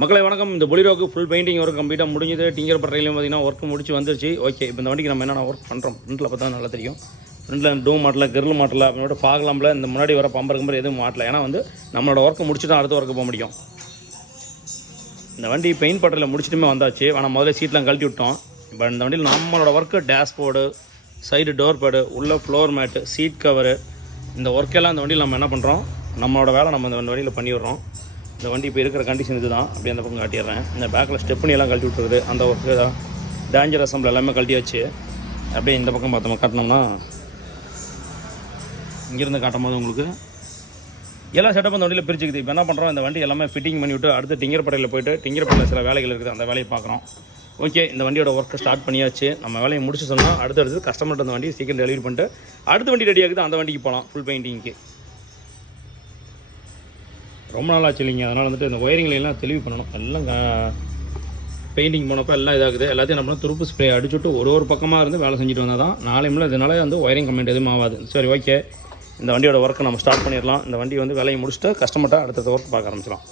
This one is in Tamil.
மக்களை வணக்கம். இந்த பொலிரோக்கு ஃபுல் பெயிண்டிங் ஒர்க் கம்ப்ளீட்டாக முடிஞ்சது. டிங்கர் பட்றையிலையும் பார்த்தீங்கன்னா ஒர்க் முடிச்சு வந்துருச்சு. ஓகே, இப்போ இந்த வண்டிக்கு நம்ம என்னென்ன ஒர்க் பண்ணுறோம் ஃப்ரண்ட்டில் பார்த்தா நல்லா தெரியும். ஃப்ரண்ட்டில் டூம் மாட்டல, கிரில் மாட்டல, அப்படின்னோட ஃபாக்லாம்பில் இந்த முன்னாடி வர பம்பர் கம்பர் எதுவும் மாட்டல. ஏன்னா வந்து நம்மளோட ஒர்க்கு முடிச்சுட்டு அடுத்த ஒர்க்கு போக முடியும். இந்த வண்டி பெயிண்ட் பட்றையில் முடிச்சுட்டுமே வந்தாச்சு. ஆனால் முதல்ல சீட்லாம் கழட்டி விட்டோம். இப்போ இந்த வண்டியில் நம்மளோட work dashboard, side door pad, உள்ள ஃப்ளோர் மேட்டு, சீட் கவரு, இந்த ஒர்க்கெல்லாம் இந்த வண்டியில் நம்ம என்ன பண்ணுறோம், நம்மளோட வேலை நம்ம இந்த வண்டியில் பண்ணிவிடுறோம். இந்த வண்டி இப்போ இருக்கிற கண்டிஷன் இது தான். அப்படியே அந்த பக்கம் காட்டிடுறேன். இந்த பேக்கில் ஸ்டெப்னி எல்லாம் கழட்டி விட்டுருது. அந்த ஒர்க்கு தான் டேஞ்சர் அசம்பிள் எல்லாமே கழட்டி வச்சு அப்படியே இந்த பக்கம் பார்த்தோம் காட்டினோம்னா இங்கேருந்து காட்டும் போது உங்களுக்கு எல்லா செட்டப் அந்த வண்டியில் பிரிச்சுக்குது. இப்போ என்ன பண்ணுறோம், இந்த வண்டி எல்லாமே ஃபிட்டிங் பண்ணி விட்டு அடுத்து டிங்கர் பட்டையில் போய்ட்டு டிங்கர் பட்டையில் சில வேலைகள் இருக்குது, அந்த வேலையை பார்க்குறோம். ஓகே, இந்த வண்டியோட ஒர்க்கை ஸ்டார்ட் பண்ணியாச்சு. நம்ம வேலையை முடிச்சு சொன்னால் அடுத்தடுத்து கஸ்டமர்கிட்ட அந்த வண்டி சீக்கிரம் டெலிவரி பண்ணிட்டு அடுத்த வண்டி ரெடி ஆகுது, அந்த வண்டிக்கு போகலாம் ஃபுல் பெயிண்டிங்க்கு. ரொம்ப நாள் ஆச்சு இல்லைங்க. அதனால் வந்துட்டு இந்த ஒயரிங்லாம் தெளிவு பண்ணணும். எல்லாம் பெயிண்டிங் போனப்போ எல்லாம் இதாகுது. எல்லாத்தையும் என்ன பண்ணணும், துருப்பு ஸ்ப்ரே அடிச்சுட்டு ஒரு பக்கமாக இருந்து வேலை செஞ்சுட்டு வந்தால் தான் நாளையும்ல இதனால வந்து ஒயரிங் கம்ப்ளைண்ட் எதுவும் ஆகாது. சரி, ஓகே, இந்த வண்டியோட ஒர்க்கை நம்ம ஸ்டார்ட் பண்ணிடலாம். இந்த வண்டி வந்து வேலையை முடிச்சுட்டு கஸ்டமர்கிட்ட அடுத்த ஒர்க் பார்க்க ஆரம்பிச்சிடலாம்.